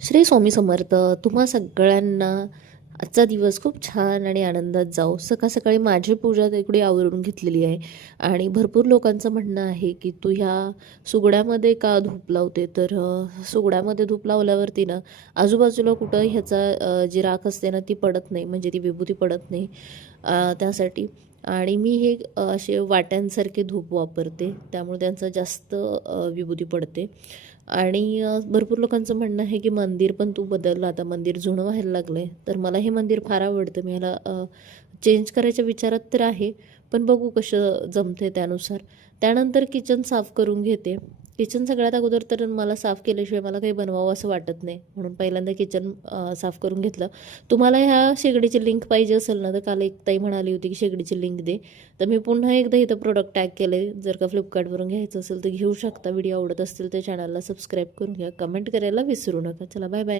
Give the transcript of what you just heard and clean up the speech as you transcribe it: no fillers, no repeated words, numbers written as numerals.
श्री स्वामी समर्थ. तुम्हा सगळ्यांना आजचा दिवस खूप छान आणि आनंदात जाऊ. सकाळ सकाळी माझी पूजा तेवढी आवरून घेतलेली आहे आणि भरपूर लोकांचं म्हणणं आहे की तू ह्या सुगड्यामध्ये का धूप लावते. तर सुगड्यामध्ये धूप लावल्यावरती ना आजूबाजूला कुठं ह्याचा जी राख असते ना ती पडत नाही, म्हणजे ती विभूती पडत नाही. त्यासाठी आणि मी हे असे वाट्यांसारखे धूप वापरते, त्यामुळे त्यांचं जास्त विभूती पडते. आणि भरपूर लोकांचं म्हणणं आहे की मंदिर पण तू बदललं, आता मंदिर जुनं व्हायला लागलं आहे. तर मला हे मंदिर फार आवडतं, मी ह्याला चेंज करायच्या विचारात तर आहे, पण बघू कसं जमते त्यानुसार. त्यानंतर किचन साफ करून घेते. किचन सगळ्यात अगोदर तर मला साफ केल्याशिवाय मला काही बनवावं असं वाटत नाही, म्हणून पहिल्यांदा किचन साफ करून घेतलं. तुम्हाला ह्या शेगडीची लिंक पाहिजे असेल ना, तर काल एक ताई म्हणाली होती की शेगडीची लिंक दे, तर मी पुन्हा एकदा इथं प्रोडक्ट टॅग केले. जर का फ्लिपकार्टवरून घ्यायचं असेल तर घेऊ शकता. व्हिडिओ आवडत असतील तर चॅनलला सबस्क्राईब करून घ्या. कमेंट करायला विसरू नका. चला, बाय बाय.